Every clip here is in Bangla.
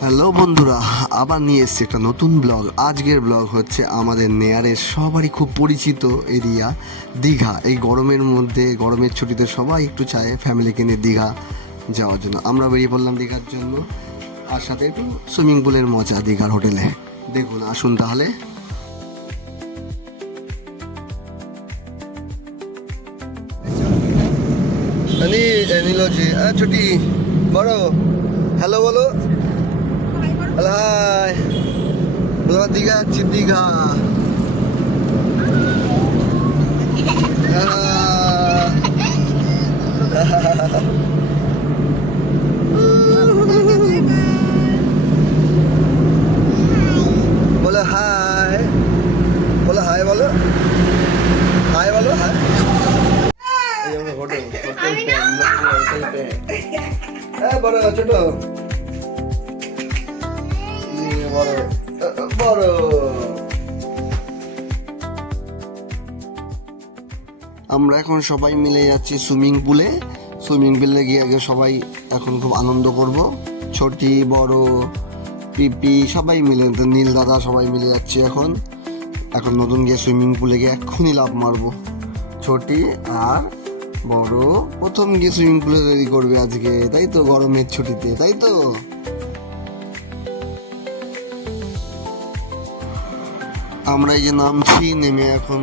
হ্যালো বন্ধুরা, আবার নিয়ে এসেছি একটা নতুন ব্লগ। আজকের ব্লগ হচ্ছে আমাদের নেয়ারের সবারই খুব পরিচিত এরিয়া, দীঘা। এই গরমের মধ্যে, গরমের ছুটিতে সবাই একটু চায় ফ্যামিলিকে নিয়ে দীঘা যাওয়ার জন্য। আমরা বেরিয়ে পড়লাম দীঘার জন্য। আর সাথে একটু সুইমিং পুলের মজা দীঘার হোটেলে। দেখুন, আসুন তাহলে। নীলজি ছুটি। বড়। হ্যালো বলো। হ্যালো হাই বলো দীঘা যাচ্ছি দীঘা বলো হাই বলো হাই বলো হাই বলো হাই হোটেল হ্যাঁ বড় ছোট বড়। আমরা এখন সবাই মিলে যাচ্ছি সুইমিং পুলে। সুইমিং পুলে গিয়ে আগে সবাই এখন খুব আনন্দ করব। ছোটি, বড়, পিপি, সবাই মিলে, নীল দাদা সবাই মিলে যাচ্ছি এখন। এখন নতুন গিয়ে সুইমিং পুলে গিয়ে এক্ষুনি লাভ মারবো। ছোটি আর বড় প্রথম গিয়ে সুইমিং পুলে তৈরি করবে আজকে। তাই তো গরমের ছুটিতে, তাই তো? আমরা এই যে নামছি, নেমে এখন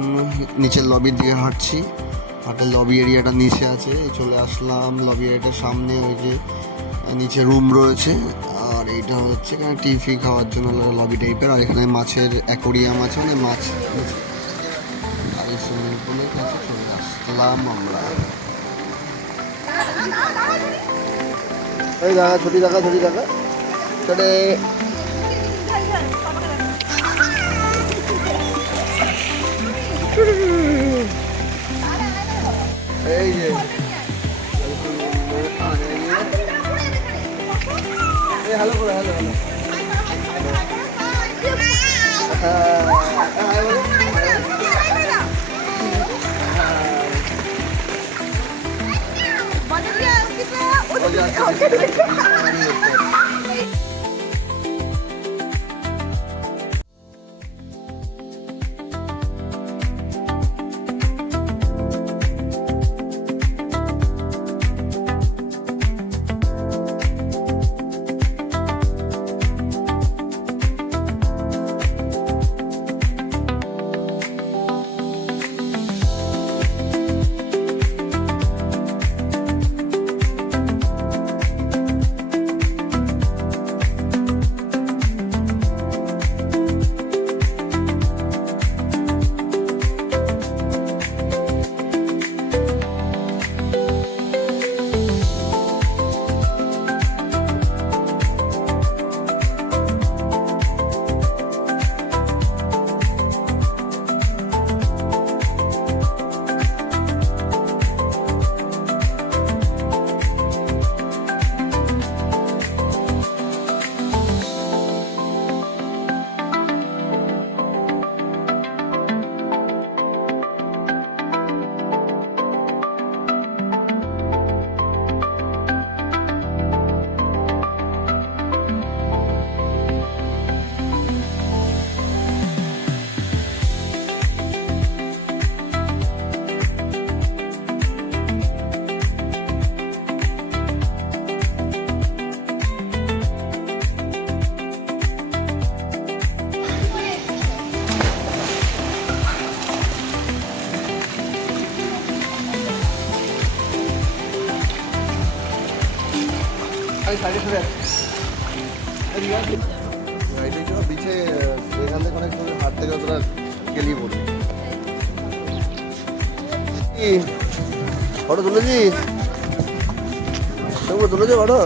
নিচের লবির দিকে হাঁটছি। হাটের লবি এরিয়াটা নিচে আছে, চলে আসলাম লবি এরিয়াটার সামনে, ওই যে, নিচে রুম রয়েছে। আর এইটা হচ্ছে এখানে টিফি খাওয়ার জন্য লবি টাইপের আর এখানে মাছের অ্যাকোরিয়াম আছে মানে মাছ আর এই সুইমিং পুলের কাছে চলে আসলাম আমরা। ছুটি দেখা ছুটি দেখা। এই যে হ্যালো করে হ্যালো হ্যালো এই সাইডে সরে সাইডে চলো, পিছে, এখান থেকে অনেক তোরা গেলিয়ে পড়বে ফটো তুলেছিস? তবু তুলেছো ফটো?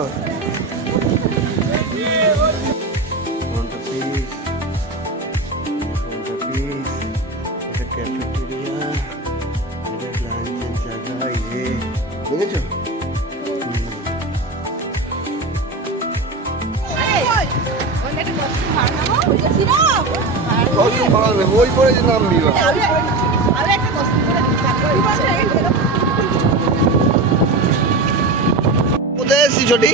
বই পড়ে যে নাম দিবা কোথায় এসছি ছোটি?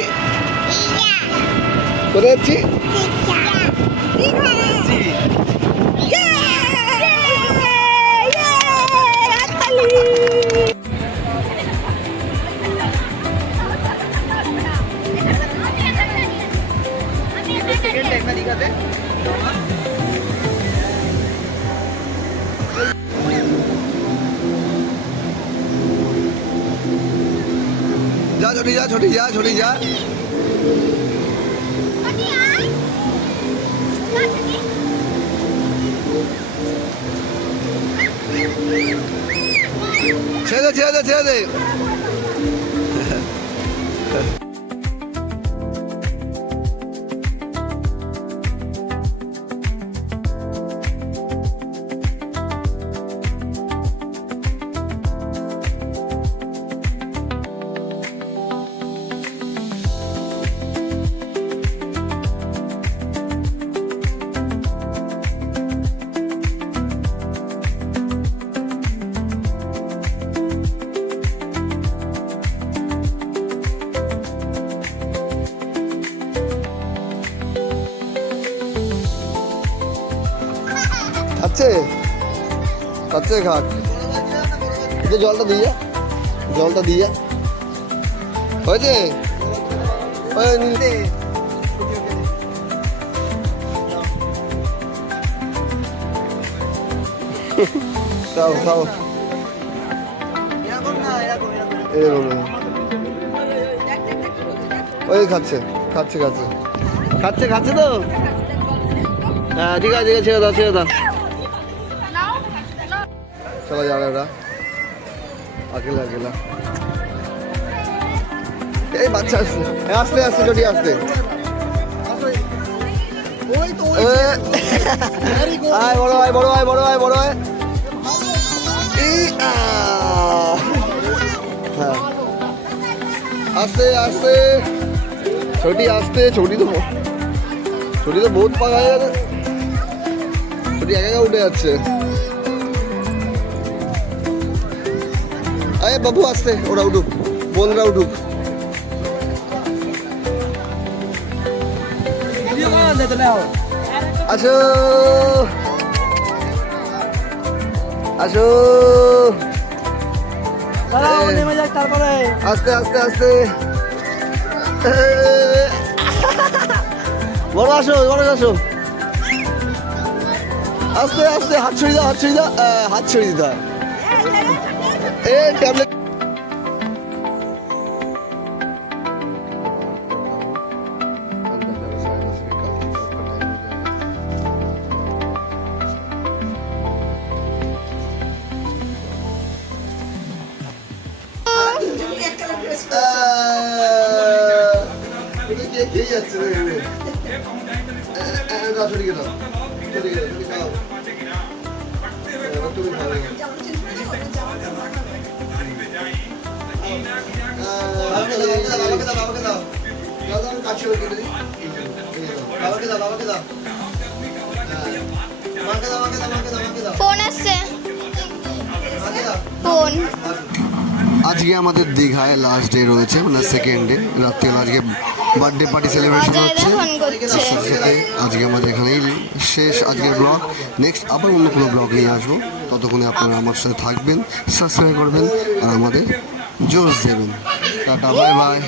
কোথায় যাচ্ছি যা ছোটি যা ছোটি যা ছোটি যা। ছেড়ে দে ছেড়ে দে ছেড়ে দে। খাচ্ছে খাচ্ছে খাক একটু জলটা দিয়ে জলটা দিয়ে। হয়েছে? খাও খাও ওই খাচ্ছে খাচ্ছে খাচ্ছে। খাচ্ছে খাচ্ছে তো? হ্যাঁ ঠিক আছে ঠিক আছে, ছেড়ে দাও ছেড়ে দাও। चला जा रहा है अकेला अकेला এই বাচ্চা আসছে এ, আসতে আসতে চটি আসতে এ, আয় বড় আয় বড় আয় বড় আয় বড় আয় এই, আ। হ্যাঁ আস্তে আস্তে ছোটি আসতে ছোটি তো ছোটি তো বহুত পাকা হয়ে গেছে ছোটি একা একা উঠে যাচ্ছে আরে বাবু, আসতে, ওরা উঠুক, বোনরা উঠুক। আসো। আসো। আস্তে আস্তে আস্তে। বড় আসো বড় আসো। আস্তে আস্তে, হাত ছড়ি দাও, হাত ছড়ি দাও হাত ছড়ি দিতে হয় এ ট্যাবলেট খেয়ে যাচ্ছে রে রে। এ, বাবাকে দাও, বাবাকে দাও, বাবাকে দাও, বাবাকে দাও। দাও, দাও, কাছে কেটে দিই। বাবাকে দাও, বাবাকে দাও। মাকে দাও, মাকে দাও, মাকে দাও, মাকে দাও। ফোন আসছে। ফোন। আজকে আমাদের দীঘায় লাস্ট ডে রয়েছে মানে সেকেন্ড ডে রাত্রে আজকে বার্থডে পার্টি সেলিব্রেশন হচ্ছে। সাথে আজকে আমাদের এখানেই শেষ আজকের ব্লগ নেক্সট আবার অন্য কোনো ব্লগ নিয়ে আসব। ততক্ষণে আপনারা আমার সাথে থাকবেন সাবস্ক্রাইব করবেন আর আমাদের জোশ দেবেন। Tata bye bye